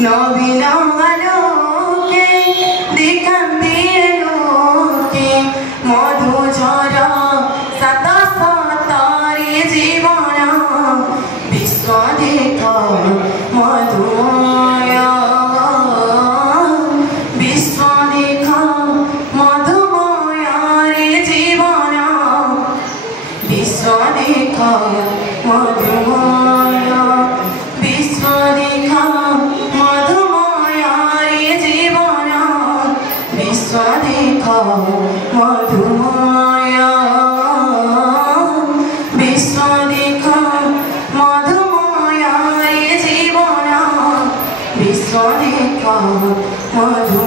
নবীন আলোকে দিগন্তে লোকে মধু ঝরা শত শতারে জীবন বিশ্ব দেখ মধুময় বিশ্ব দেখ মধুময় রে জীবন বিশ্ব দেখ মধুময় বিশ্ব দেখ মধুময় রে জীবন বিশ্ব দেখ মধুময় বিশ্ব দেখ মধুময় রে জীবন বিশ্ব দেখ মধু